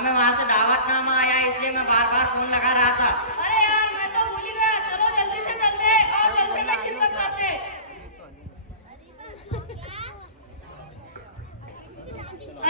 हमें वहाँ से दावतनामा आया, इसलिए मैं बार बार फोन लगा रहा था। अरे यार मैं तो भूल ही गया, चलो जल्दी से चलते और जल्दी में शिरकत करते।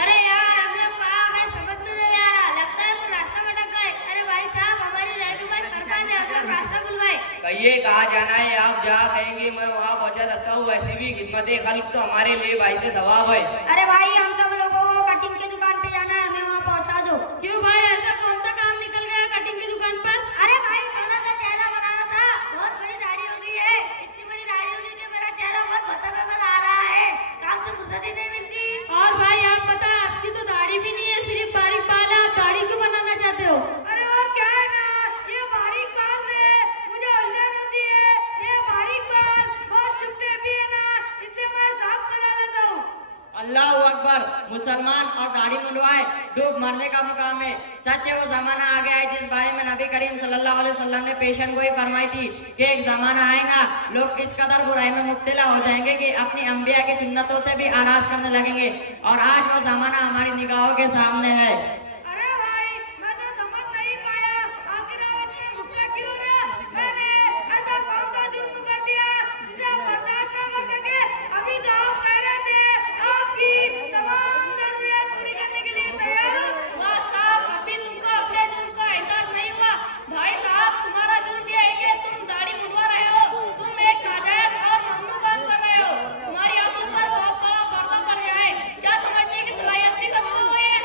अरे यार हम लोग कहाँ गए समझ में नहीं आ रहा, लगता है हम रास्ता भटक गए। अरे भाई साहब हमारी रेड बाइक सरपंच है, हम लोग रास्ता भूल गए। कहिए कहाँ जाना है, आप जहाँ कहेंगे मैं वहाँ पहुँचा सकता हूँ। वैसे भी खिदमत खल्क तो हमारे लिए भाई से सवाब है। अरे भाई हम सब लोगों को कटिंग की दुकान पे जाना है, हमें वहाँ पहुँचा दो। क्यों भाई, ऐसा कौन सा काम निकल गया कटिंग की दुकान पर? अरे भाई थोड़ा सा चेहरा बनाना था, बहुत बड़ी दाढ़ी हो गई है, इतनी बड़ी दाढ़ी हो गई कि मेरा चेहरा बहुत बदतर आ रहा है, काम से फुर्सत ही नहीं मिलती। और भाई आप पता, आपकी तो दाढ़ी भी नहीं है, सिर्फ बारीक बाल है, आप दाढ़ी क्यों बनाना चाहते हो? अरे वो क्या है ना, ये बारीक बाल से मुझे उलझन होती है, ये बारीक बाल बहुत चुभते भी है ना, इसलिए मैं साफ करा लेता हूँ। अल्लाह अकबर, मुसलमान और दाढ़ी मुंडवाए डूब मरने का मुकाम है। सच है, वो जमाना आ गया है जिस बारे में नबी करीम सल्लल्लाहु अलैहि वसल्लम ने पेशन गोई फरमाई थी कि एक जमाना आएगा लोग इस कदर बुराई में मुब्तला हो जाएंगे कि अपनी अंबिया की सुन्नतों से भी आराज करने लगेंगे। और आज वो जमाना हमारी निगाहों के सामने है। अरे भाई मैं तो समझ नहीं पाया, आखिर आप इतने गुस्सा क्यों हो रहे? मैंने ऐसा कौन सा जुर्म कर दिया जिसे आप बर्दाश्त ना कर सके? अभी तो आप कह रहे थे आपकी तमाम जरूरियात पूरी करने के लिए तैयार हो। वाह साहब, अभी तुमको अपने जुर्म का एहसास नहीं हुआ। भाई साहब तुम्हारा जुर्म ये है कि तुम दाढ़ी मुंडवा रहे हो, तुम एक नाजायज और ममनू काम कर रहे हो, तुम्हारी आंखों पर बहुत बड़ा पर्दा पड़ गया है, क्या समझने की सलाहियत भी खत्म हो गई है?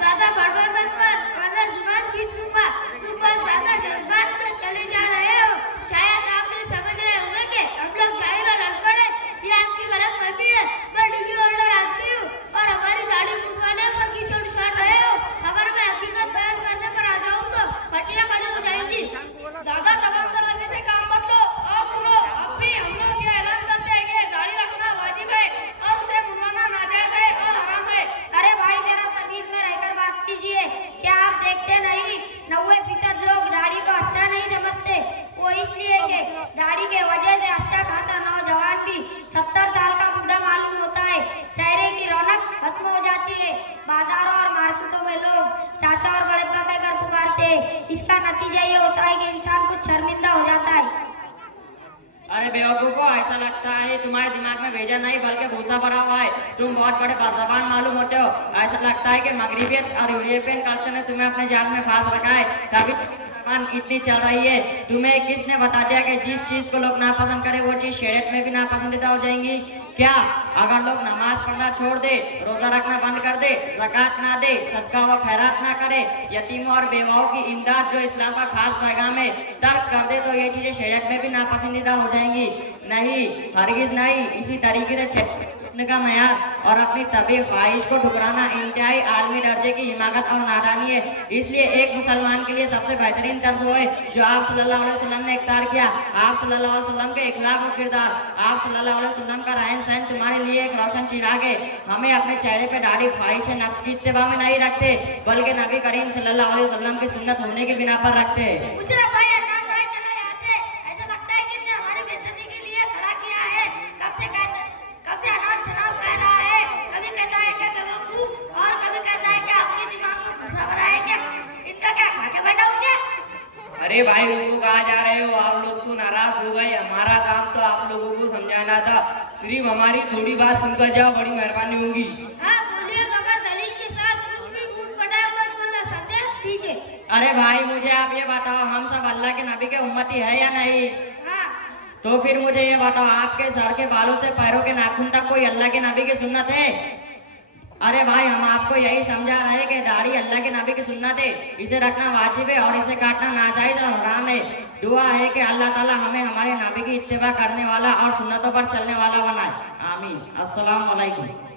ज्यादा बड़बड़ मत कर, वरना जुबान खींच लूंगा। तुम बस ज्यादा जज्बात में चले जा रहे हो। शायद आप नहीं समझ रहे होंगे कि हम लोग जाहिल और अनपढ़ हैं, ये आपकी गलतफहमी है। मैं डिग्री होल्डर आदमी हूँ और हमारी दाढ़ी मुंडवाने पर कीचड़ उछाल रहे हो। अगर मैं हकीकत बयान करने पर आ जाऊँ तो हड्डियाँ खड़ी हो जाएंगी। ज्यादा दबाव दराजे से काम मत लो। और सुनो, अब भी हम लोग ये ऐलान करते हैं कि दाढ़ी रखना वाजिब है और उसे मुंडवाना नाजायज है और हराम है। अरे भाई जरा तमीज में रहकर बात कीजिए, क्या आप देखते नहीं 90% लोग दाढ़ी को अच्छा नहीं समझते? वो इसलिए कि दाढ़ी के वजह से अच्छा खासा नौजवान भी 70 साल का बूढ़ा मालूम होता है, चेहरे की रौनक खत्म हो जाती है, बाजारों और मार्केटों में लोग चाचा और बड़े पापा कर पुकारते हैं। इसका नतीजा ये होता है कि इंसान कुछ शर्मिंदा हो जाता है। अरे बेवकूफो, ऐसा लगता है तुम्हारे दिमाग में भेजा नहीं बल्कि भूसा भरा हुआ है। तुम बहुत बड़े बाज़बान मालूम होते हो। ऐसा लगता है कि मगरिबियत और यूरोपियन कल्चर ने तुम्हें अपने जाल में फांस रखा है, तभी जबान इतनी चल रही है। तुम्हें किसने बता दिया कि जिस चीज को लोग नापसंद करे वो चीज शरीयत में भी नापसंदीदा हो जाएंगी? क्या अगर लोग नमाज पढ़ना छोड़ दे, रोजा रखना बंद कर दे, ज़कात ना दे, सदका व खैरात ना करे, यतीमों और बेवाओं की इमदाद जो इस्लाम का खास पैगाम है तर्क कर दे, तो ये चीजें शरीयत में भी नापसंदीदा हो जाएंगी? नहीं, हरगिज नहीं। इसी तरीके से हुस्न का मयार और अपनी तबी ख्वाहिश को ठुकराना इंतहाई आलमी दर्जे की हिमाकत और नादानी है। इसलिए एक मुसलमान के लिए सबसे बेहतरीन तर्ज वो है जो आप सल्लल्लाहु अलैहि वसल्लम ने इख्तियार किया। आप सल्लल्लाहु अलैहि वसल्लम के इखलाक और किरदार, आप सल्लल्लाहु अलैहि वसल्लम का रहन सहन तुम्हारे लिए एक रोशन चिराग है। हमें अपने चेहरे पे दाढ़ी ख्वाहिश नफ्स की इत्तिबा में नहीं रखते, बल्कि नबी करीम सल्लल्लाहु अलैहि वसल्लम की सुन्नत होने की बिना पर रखते हैं। अरे भाई उनको कहाँ जा रहे हो? आप लोग तो नाराज हो गए। हमारा काम तो आप लोगों को समझाना था, सिर्फ हमारी थोड़ी बात सुनकर जाओ, बड़ी मेहरबानी होगी। हाँ बोलिए, मगर दलील के साथ कुछ भी उठपटांग मत बोलना, समझे? ठीक है। अरे भाई मुझे आप ये बताओ, हम सब अल्लाह के नबी के उम्मती है या नहीं? हाँ। तो फिर मुझे ये बताओ, आपके सर के बालों से पैरों के नाखून तक कोई अल्लाह के नबी की सुन्नत है? अरे भाई हम आपको यही समझा रहे हैं कि दाढ़ी अल्लाह के नबी की सुन्नत है, इसे रखना वाजिब है और इसे काटना नाजायज और हराम है। दुआ है कि अल्लाह ताला हमें हमारे नबी की इत्तिबा करने वाला और सुन्नतों पर चलने वाला बनाए। आमीन। अस्सलाम वालेकुम।